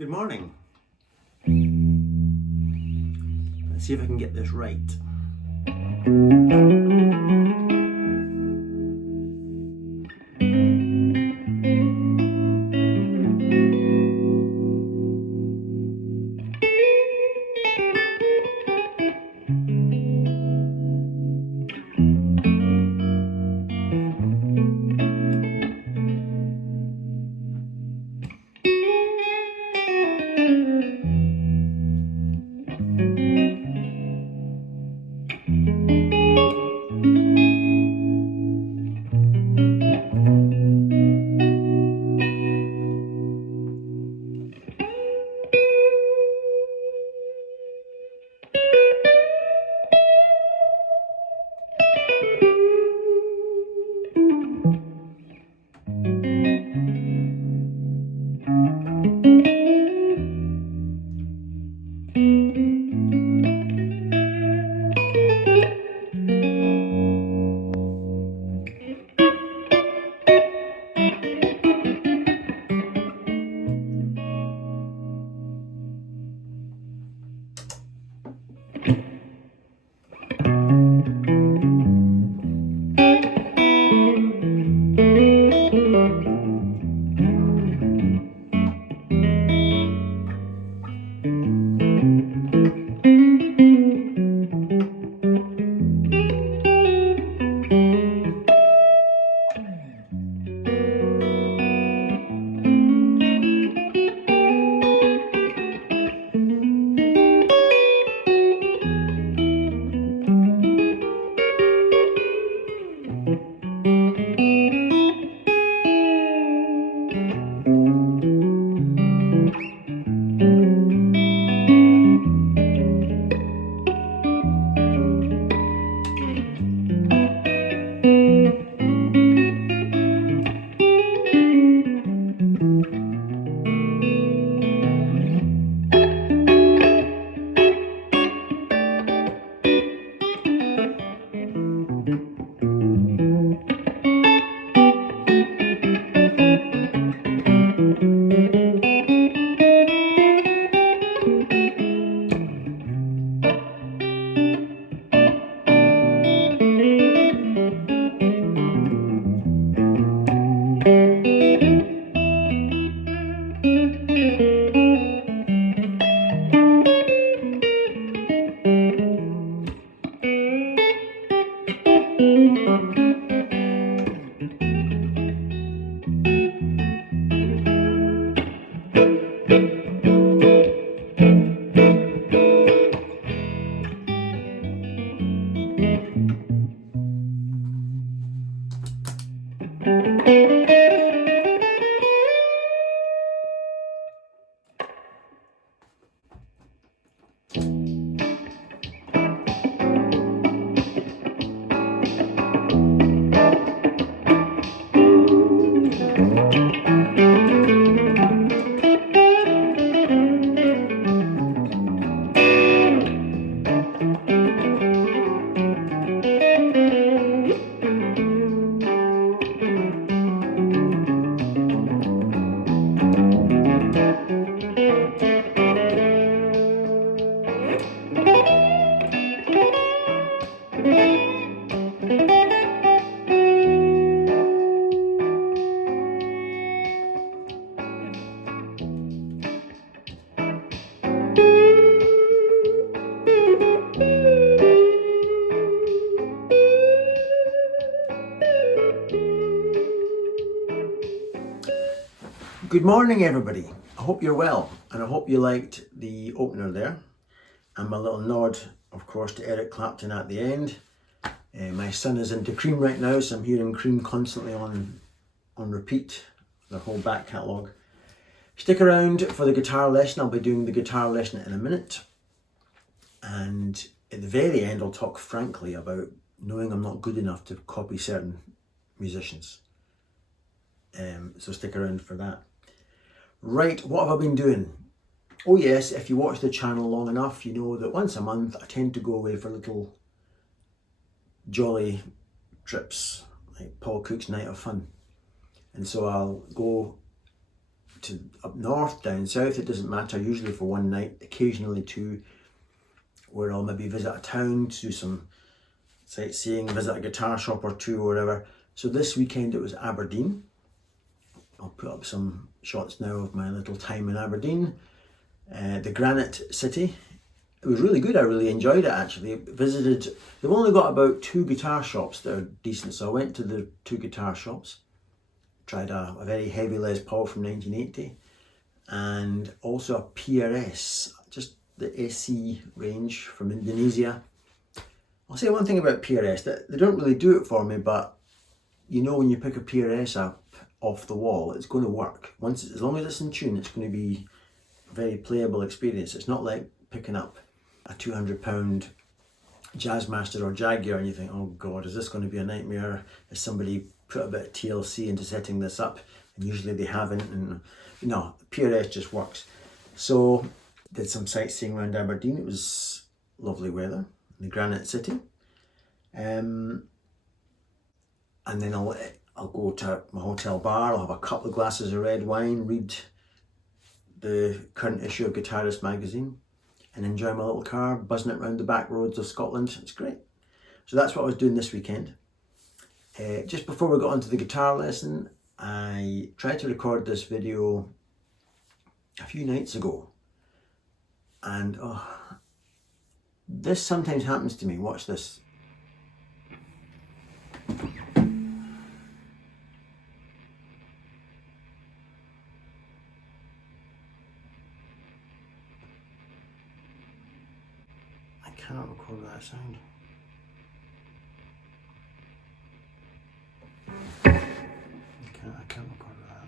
Good morning. Let's see if I can get this right. Good morning, everybody. I hope you're well, and I hope you liked the opener there, and my little nod, of course, to Eric Clapton at the end. My son is into Cream right now, so I'm hearing Cream constantly on repeat, the whole back catalogue. Stick around for the guitar lesson. I'll be doing the guitar lesson in a minute, and at the very end I'll talk frankly about knowing I'm not good enough to copy certain musicians. So stick around for that. Right, what have I been doing? Oh yes, if you watch the channel long enough, you know that once a month I tend to go away for little jolly trips, like Paul Cook's Night of Fun. And so I'll go to up north, down south, it doesn't matter, usually for one night, occasionally two, where I'll maybe visit a town to do some sightseeing, visit a guitar shop or two or whatever. So this weekend it was Aberdeen. I'll put up some shots now of my little time in Aberdeen. The Granite City. It was really good, I really enjoyed it actually. Visited, they've only got about 2 guitar shops that are decent, so I went to the 2 guitar shops. Tried a very heavy Les Paul from 1980 and also a PRS, just the SE range from Indonesia. I'll say one thing about PRS, that they don't really do it for me, but you know when you pick a PRS up off the wall, it's going to work. As long as it's in tune, it's going to be a very playable experience. It's not like picking up a £200 Jazzmaster or Jaguar and you think, oh God, is this going to be a nightmare? Has somebody put a bit of TLC into setting this up? And usually they haven't, and no, PRS just works. So did some sightseeing around Aberdeen. It was lovely weather in the Granite City. And then I'll go to my hotel bar, I'll have a couple of glasses of red wine, read the current issue of Guitarist magazine, and enjoy my little car, buzzing it around the back roads of Scotland. It's great. So that's what I was doing this weekend. Just before we got onto the guitar lesson, I tried to record this video a few nights ago. And this sometimes happens to me. Watch this. I cannot record that sound. I can't record that.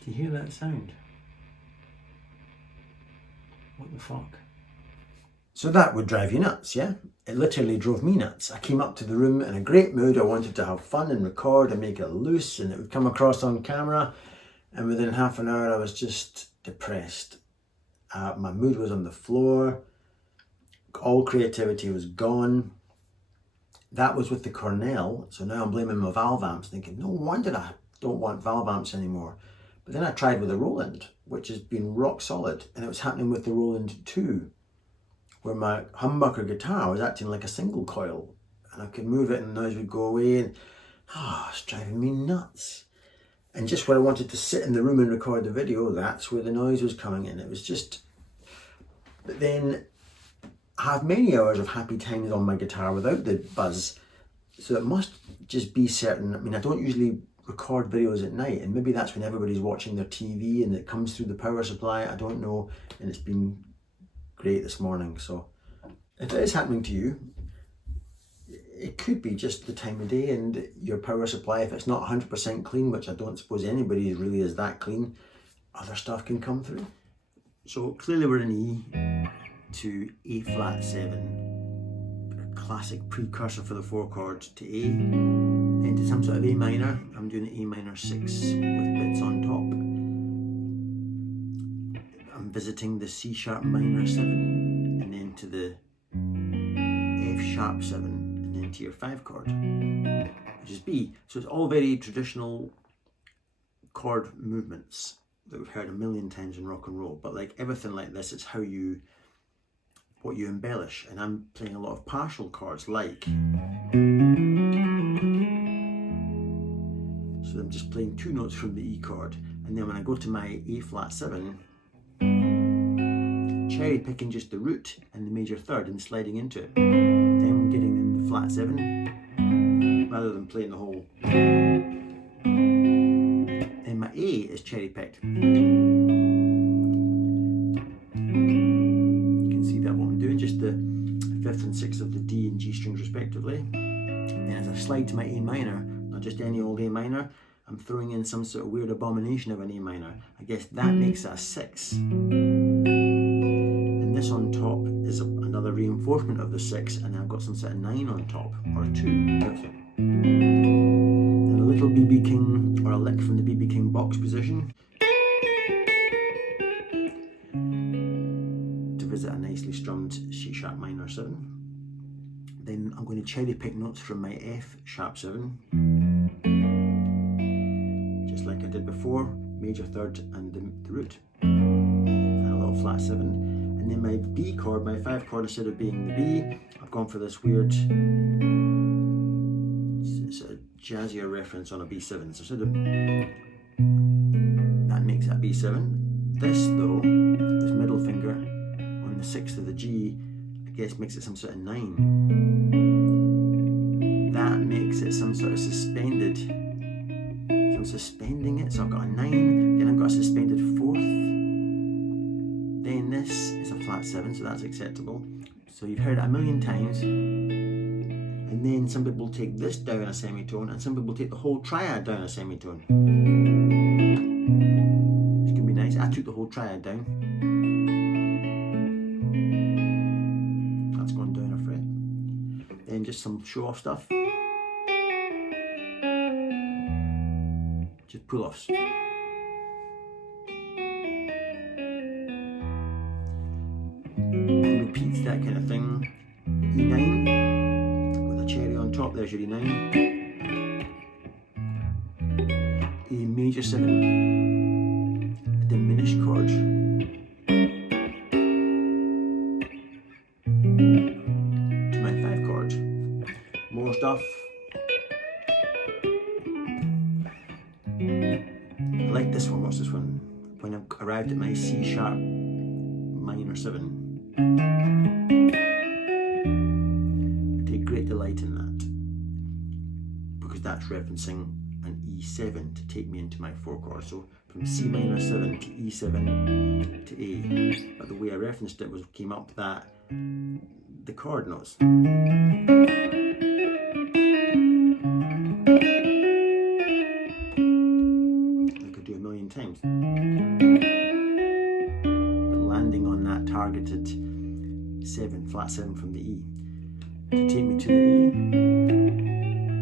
Do you hear that sound? What the fuck? So that would drive you nuts, yeah? It literally drove me nuts. I came up to the room in a great mood. I wanted to have fun and record and make it loose, and it would come across on camera. And within half an hour, I was just depressed. My mood was on the floor. All creativity was gone. That was with the Cornell. So now I'm blaming my valve amps, thinking, no wonder I don't want valve amps anymore. But then I tried with a Roland, which has been rock solid. And it was happening with the Roland 2, where my humbucker guitar was acting like a single coil. And I could move it and the noise would go away. And it's driving me nuts. And just where I wanted to sit in the room and record the video, that's where the noise was coming in. It was just... But then I have many hours of happy times on my guitar without the buzz. So it must just be certain... I mean, I don't usually record videos at night, and maybe that's when everybody's watching their TV and it comes through the power supply. I don't know. And it's been great this morning. So if it is happening to you, it could be just the time of day and your power supply. If it's not 100% clean, which I don't suppose anybody really is that clean, other stuff can come through. So clearly we're in E to A flat 7, a classic precursor for the 4 chords, to A, into some sort of A minor. I'm doing A minor 6 with bits on top. I'm visiting the C sharp minor 7, and then to the F sharp 7, and then to your 5 chord, which is B. So it's all very traditional chord movements that we've heard a million times in rock and roll. But like everything like this, it's how you, what you embellish. And I'm playing a lot of partial chords, like. So I'm just playing 2 notes from the E chord, and then when I go to my A flat 7, cherry picking just the root and the major third and sliding into it. Then getting in the flat 7, rather than playing the whole. Then my A is cherry picked. You can see that what I'm doing, just the 5th and 6th of the D and G strings respectively. Then as I slide to my A minor, not just any old A minor, I'm throwing in some sort of weird abomination of an A minor. I guess that makes it a 6. And this on top is another reinforcement of the 6, and then I've got some sort of 9 on top, or a 2. And a little BB King, or a lick from the BB King box position, to visit a nicely strummed C sharp minor 7. Then I'm going to cherry pick notes from my F sharp 7. like I did before, major third and the root, and a little flat 7. And then my B chord, my 5 chord, instead of being the B, I've gone for this weird sort of jazzier reference on a B7. So instead of that makes that B7. This though, this middle finger on the 6th of the G, I guess makes it some sort of 9. That makes it some sort of suspended. So I'm suspending it, so I've got a 9, then I've got a suspended 4th. Then this is a flat 7, so that's acceptable. So you've heard it a million times. And then some people take this down a semitone, and some people take the whole triad down a semitone. Which can be nice. I took the whole triad down. That's gone down a fret. Then just some show-off stuff. Just pull-offs. Repeats, that kind of thing. E9 with a cherry on top, there's your E9. A major 7, a diminished chord. To my 5 chord. More stuff. I like this one. What's this one? When I've arrived at my C sharp minor 7. I take great delight in that because that's referencing an E7 to take me into my 4 chord. So from C minor 7 to E7 to A. But the way I referenced it was came up that the chord notes. Times, but landing on that targeted 7, flat 7 from the E to take me to the E.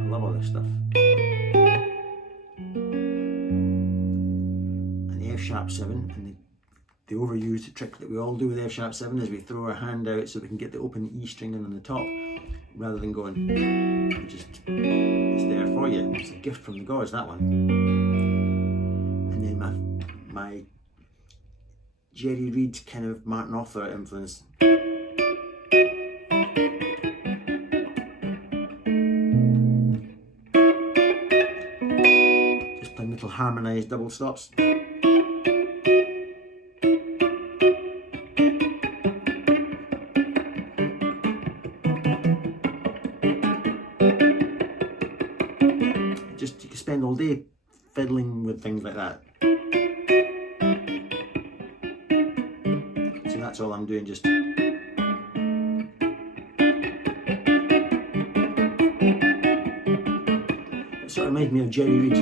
I love all this stuff. An F sharp 7, and the overused trick that we all do with F sharp 7 is we throw our hand out so we can get the open E string in on the top, rather than going, just it's there for you. It's a gift from the gods, that one. My Jerry Reed kind of Martin Knopfler influence. Just playing little harmonised double stops. Just you can spend all day fiddling with things like that. That's all I'm doing, just it sort of reminds me of Jerry Reed.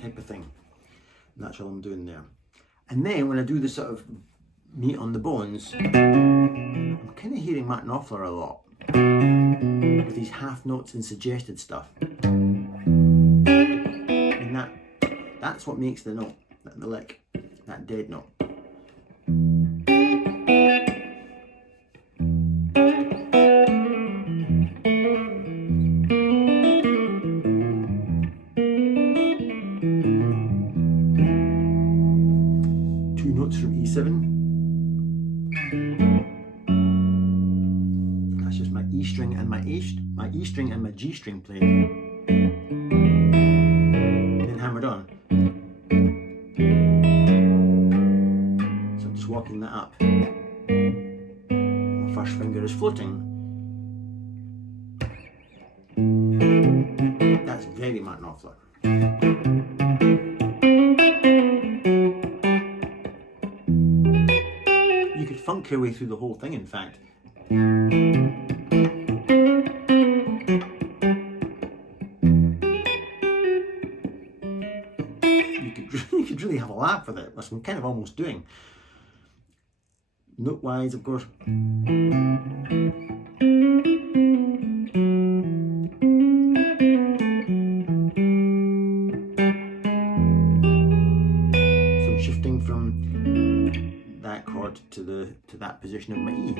Type of thing. And that's all I'm doing there. And then when I do the sort of meat on the bones, I'm kind of hearing Martin Knopfler a lot with these half notes and suggested stuff. And that's what makes the note, the lick, that dead note. Two notes from E7. That's just my E string and my E string and my G string played. Then hammered on. Walking that up. My first finger is floating. That's very Martin Knopfler. You could funk your way through the whole thing, in fact. You could really have a laugh with it, which I'm kind of almost doing. Note wise, of course. So I'm shifting from that chord to that position of my E.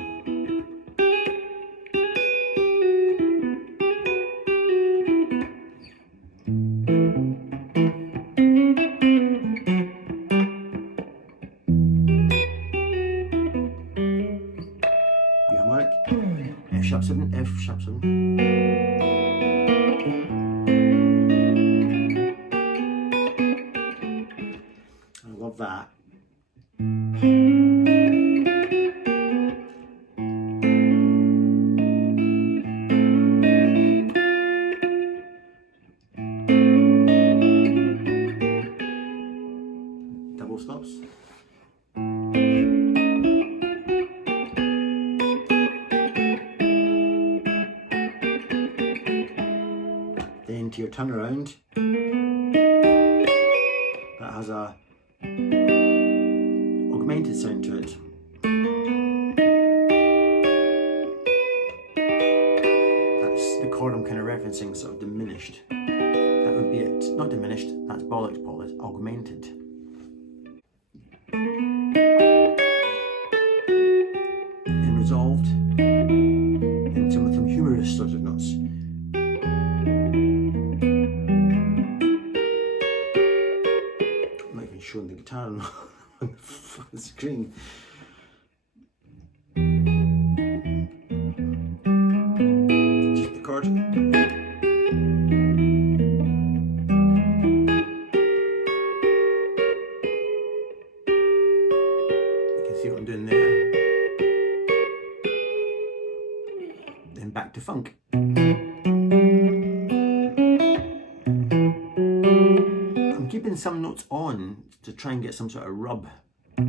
sharps on. I love that. Double stops. Then to your turnaround, that has a augmented sound to it. That's the chord I'm kind of referencing, sort of diminished. That would be it. Not diminished, that's bollocks, Paul, it's augmented. And resolved in some humorous sort of notes. I'm not even showing the guitar on the screen. Just the chord. See what I'm doing there. Then back to funk. I'm keeping some notes on to try and get some sort of rub. Get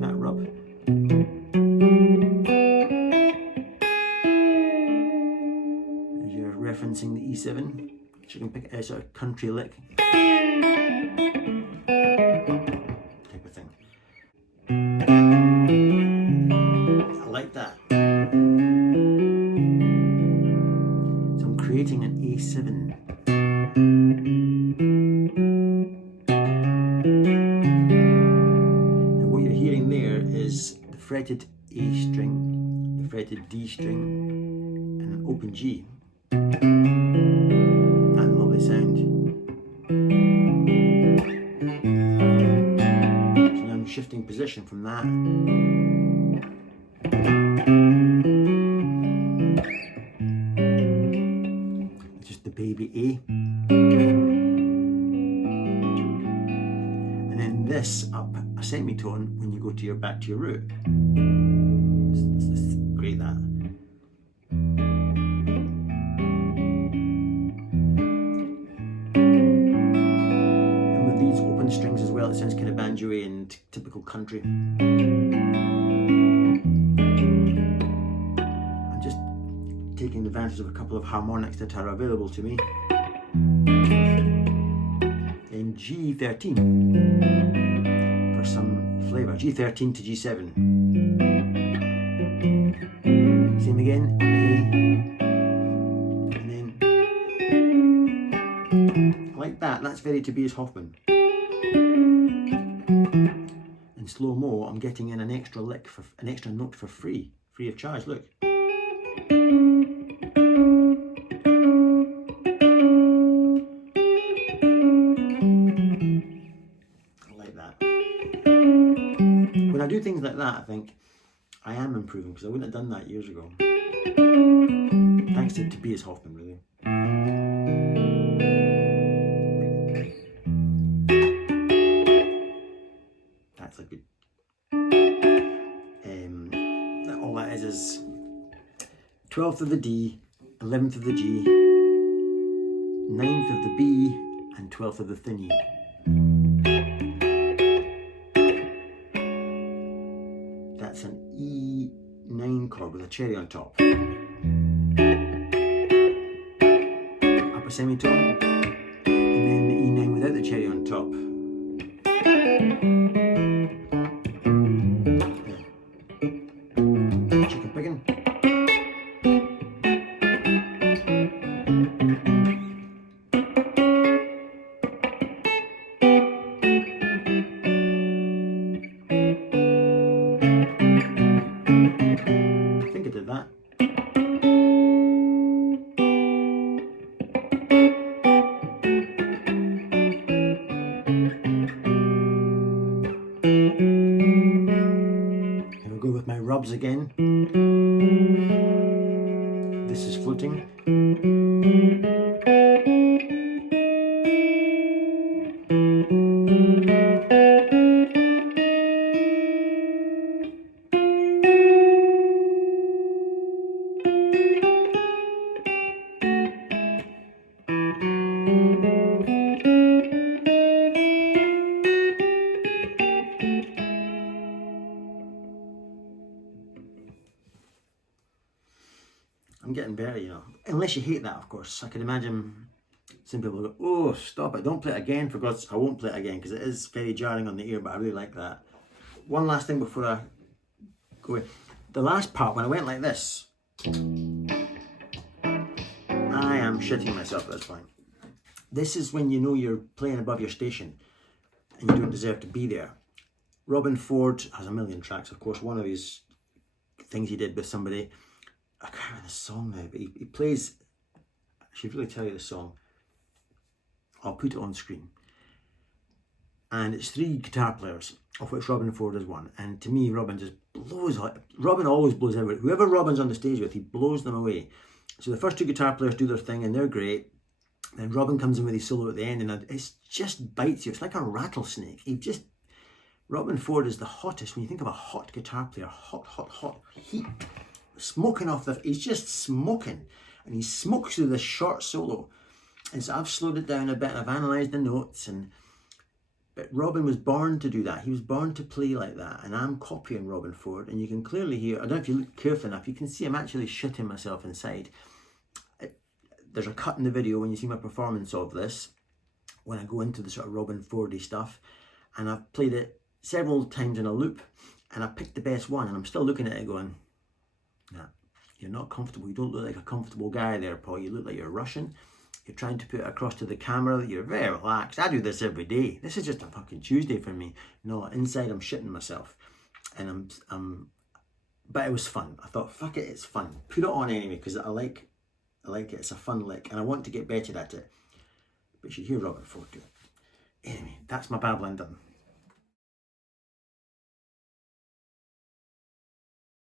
that rub. As you're referencing the E7, so you can pick a sort of country lick. I like that. So I'm creating an A7. And what you're hearing there is the fretted A string, the fretted D string, and an open G. That lovely sound. So now I'm shifting position from that. Just the baby A. And then this up a semitone when you go to your back to your root. This is great, that. And with these open strings as well, it sounds kind of banjo-y and typical country. Taking advantage of a couple of harmonics that are available to me. In G13 for some flavour. G13 to G7. Same again, A, and then like that. That's very Tobias Hoffman. In slow-mo, I'm getting in an extra lick for an extra note for free of charge. Look. When I do things like that, I think I am improving, because I wouldn't have done that years ago. Thanks to Tobias Hoffman, really. That's a good. All that is 12th of the D, 11th of the G, 9th of the B, and 12th of the thin E. That's an E9 chord with a cherry on top. Upper semitone, and then the E9 without the cherry on top. Yeah. Chicken picking. Again. This is floating. I'm getting better, you know. Unless you hate that, of course. I can imagine some people go, oh, stop it, don't play it again. For God's sake, I won't play it again because it is very jarring on the ear, but I really like that. One last thing before I go in. The last part, when I went like this, I am shitting myself at this point. This is when you know you're playing above your station and you don't deserve to be there. Robin Ford has a million tracks, of course. One of his things he did with somebody, I can't remember the song now, but he plays, I should really tell you the song. I'll put it on screen. And it's 3 guitar players, of which Robin Ford is one. And to me, Robin just blows, Robin always blows everybody. Whoever Robin's on the stage with, he blows them away. So the first 2 guitar players do their thing and they're great. Then Robin comes in with his solo at the end and it just bites you. It's like a rattlesnake. Robin Ford is the hottest. When you think of a hot guitar player, hot heat, smoking off he's just smoking. And he smokes through this short solo. And so I've slowed it down a bit, I've analysed the notes, but Robin was born to do that. He was born to play like that, and I'm copying Robin Ford, and you can clearly hear, I don't know if you look carefully enough, you can see I'm actually shitting myself inside. There's a cut in the video when you see my performance of this, when I go into the sort of Robin Fordy stuff, and I've played it several times in a loop, and I picked the best one, and I'm still looking at it going, nah, you're not comfortable. You don't look like a comfortable guy there, Paul. You look like you're rushing. You're trying to put it across to the camera that you're very relaxed. I do this every day. This is just a fucking Tuesday for me. No, inside I'm shitting myself. And but it was fun. I thought, fuck it, it's fun. Put it on anyway, because I like it. It's a fun lick, and I want to get better at it. But you should hear Robin Ford do it. Anyway, that's my babbling done.